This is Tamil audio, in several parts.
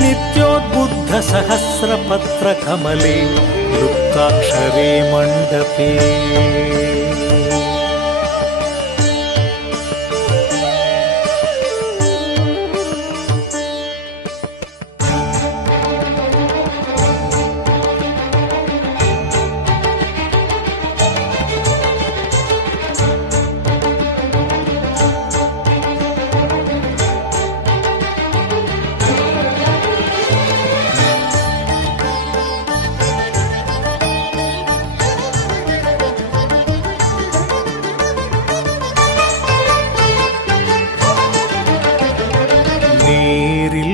नित्योद्बुद्धसहस्रपत्रकमले लुप्ताक्षरे मण्डपे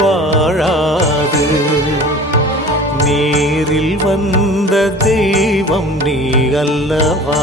வாழாது நேரில் வந்த தெய்வம் நீ அல்லவா?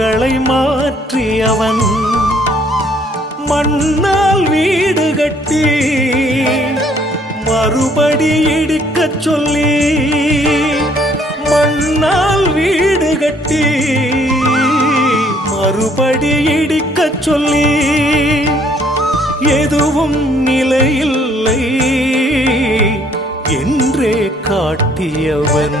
விதிகளை மாற்றியவன் மண்ணால் வீடு கட்டி மறுபடி இடிக்கச் சொல்லி மண்ணால் வீடு கட்டி மறுபடி இடிக்கச் சொல்லி எதுவும் நிலையில்லை என்றே காட்டியவன்.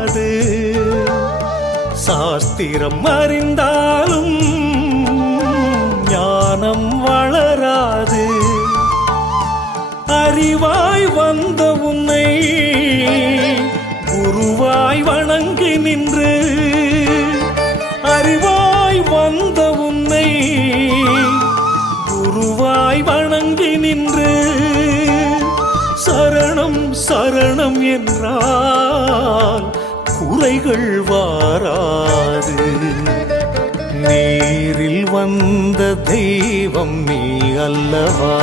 சாஸ்திரம் அறிந்தாலும் ஞானம் வளராது. அறிவாய் வந்த உன்னை குருவாய் வணங்கி நின்று அறிவாய் வந்த உன்னை குருவாய் வணங்கி நின்று சரணம் சரணம் என்றால் குறைகள் வாராது. நேரில் வந்த தெய்வம் நீ அல்லவா?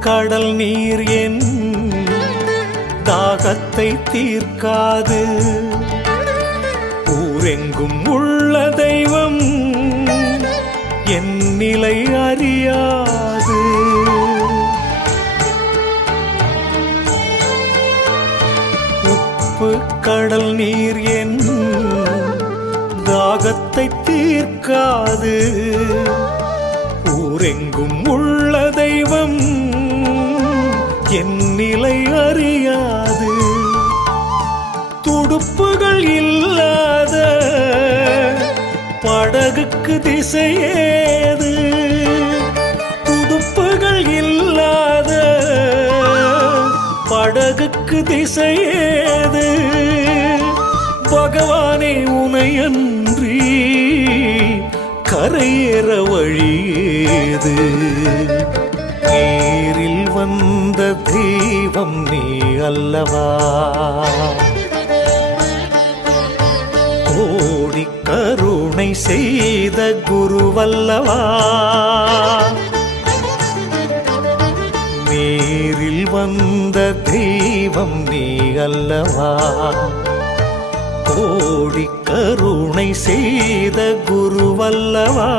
கடல் நீர் என் தாகத்தை தீர்க்காது. ஊரெங்கும் உள்ள தெய்வம் என் நிலை அறியாது. உப்பு கடல் நீர் என் தாகத்தை தீர்க்காது. ஊரெங்கும் உள்ள படகுக்கு திசையேது? துடுப்புகள் இல்லாத படகுக்கு திசையேது? பகவானே உனையன்றி கரையேற வழியேது? நேரில் வந்த தெய்வம் நீ அல்லவா? ஓ கருணை செய்த குருவல்லவா. நேரில் வந்த தெய்வம் நீ அல்லவா. கோடி கருணை செய்த குருவல்லவா.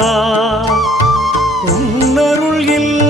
உன்னருள் இல்லாது